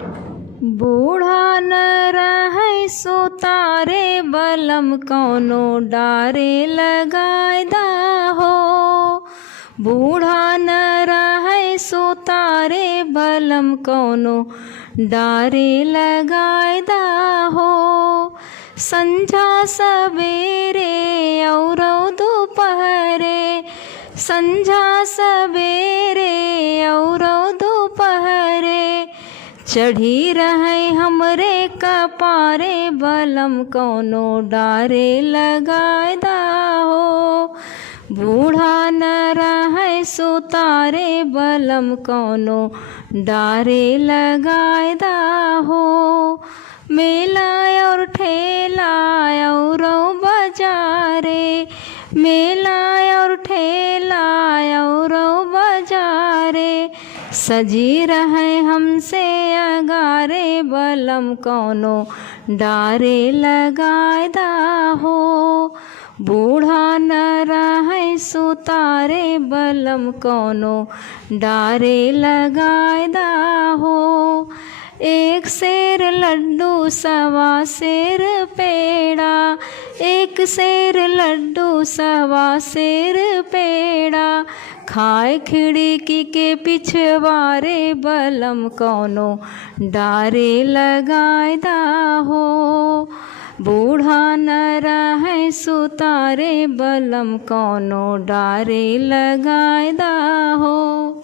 बूढ़ा न रहे सो तारे बलम कौनो डारे लगायदा हो। बूढ़ा न रहे सो तारे बलम कौनो डारे लगायदा हो। संझा सवेरे और दोपहरे, संझा सवेरे और दोपहरे चढ़ी रहे हमरे कपारे बलम कौनो डारे लगायदा हो। बूढ़ा न रहे सो तारे बलम कौनो डारे लगायदा हो। मेला और ठेला और बाजारे, मेला और ठेला और बाजारे सजी रहे हमसे अगारे बलम कौनो डारे लगायदा हो। बूढ़ा न रहे सो तारे बलम कौनो डारे लगायदा हो। एक सेर लड्डू सवा सेर पेड़ा, एक सेर लड्डू सवा सेर पेड़ा खाए खिड़की के पिछवारे बलम कौनो डारे लगायदा हो। बूढ़ा न रहे सो तारे बलम कौनो डारे लगायदा हो।